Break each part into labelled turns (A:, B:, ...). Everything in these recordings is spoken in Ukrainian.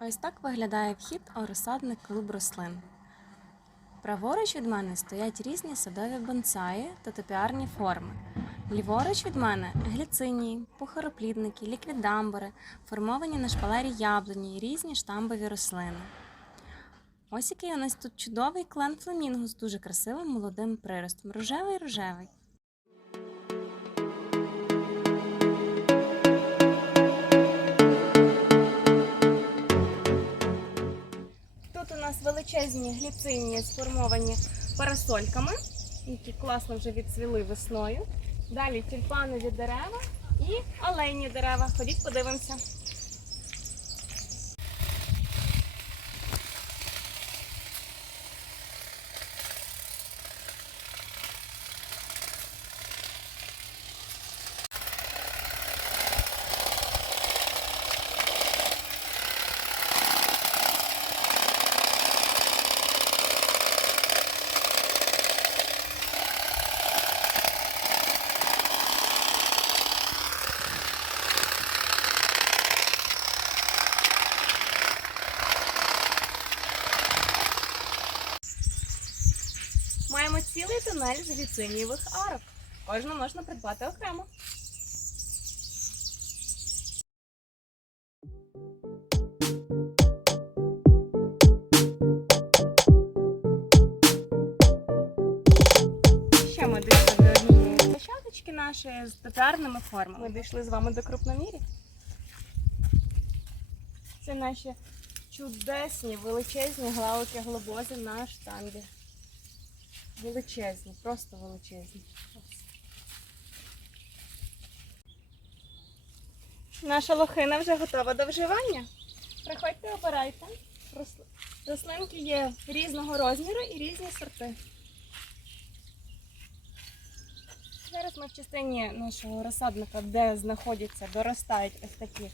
A: Ось так виглядає вхід у розсадник клуб рослин. Праворуч від мене стоять різні садові бонсаї та топіарні форми. Ліворуч від мене гліцинії, пухороплідники, ліквідамбори, формовані на шпалері яблуні і різні штамбові рослини. Ось який у нас тут чудовий клен фламінго з дуже красивим молодим приростом. Рожевий рожевий. Величезні гліцинії сформовані парасольками, які класно вже відцвіли весною. Далі тюльпанові дерева і олені дерева. Ходіть, подивимося. Маємо цілий тунель з гліцинієвих арок. Кожну можна придбати окремо. Ще ми дійшли до однієї площадочки нашої з тотарними формами. Ми дійшли з вами до крупномірів. Це наші чудесні величезні главики глобози на штамбі. Величезні, просто величезні. Наша лохина вже готова до вживання. Приходьте, обирайте. Рослинки є різного розміру і різні сорти. Зараз ми в частині нашого розсадника, де знаходяться, доростають ось такі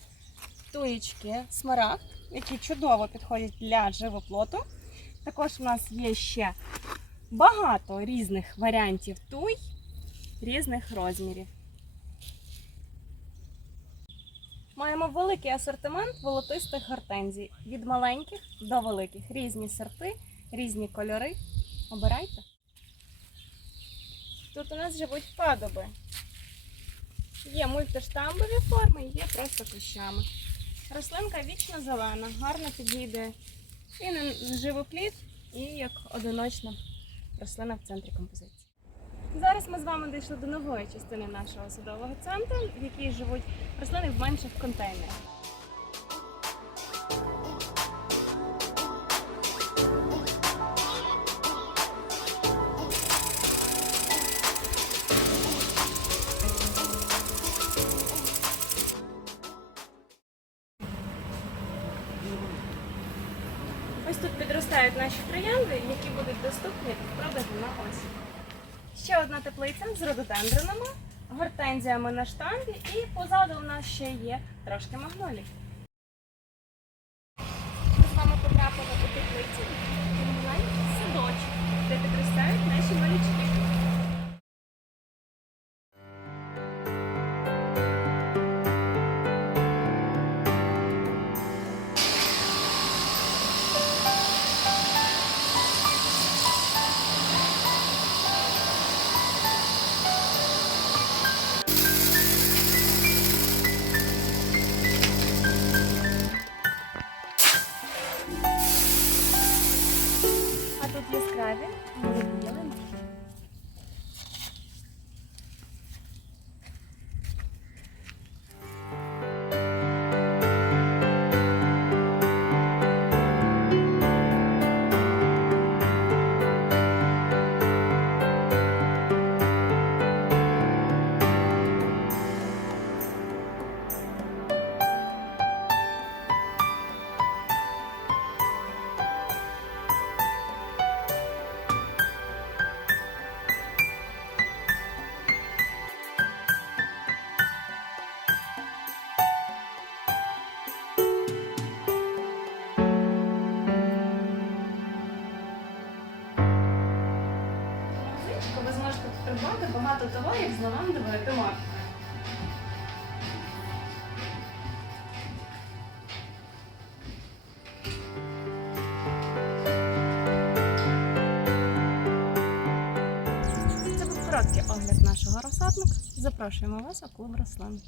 A: туєчки смарагд, які чудово підходять для живоплоту. Також у нас є ще багато різних варіантів туй різних розмірів. Маємо великий асортимент волотистих гортензій від маленьких до великих. Різні сорти, різні кольори. Обирайте. Тут у нас живуть падоби. Є мультиштамбові форми, є просто кущами. Рослинка вічно зелена, гарно підійде і на живопліт, і як одиночна рослина в центрі композиції. Зараз ми з вами дійшли до нової частини нашого садового центру, в якій живуть рослини в менших контейнерах. Ось тут підростають наші троянди, які будуть доступні продажу на осінь. Ще одна теплиця з рододендронами, гортензіями на штамбі і позаду у нас ще є трошки магнолій. Тут яскраві молоді ялинки. ви зможете придбати багато того, як з лавандовою тематикою. Це був короткий огляд нашого розсадника. Запрошуємо вас, у акул рослин.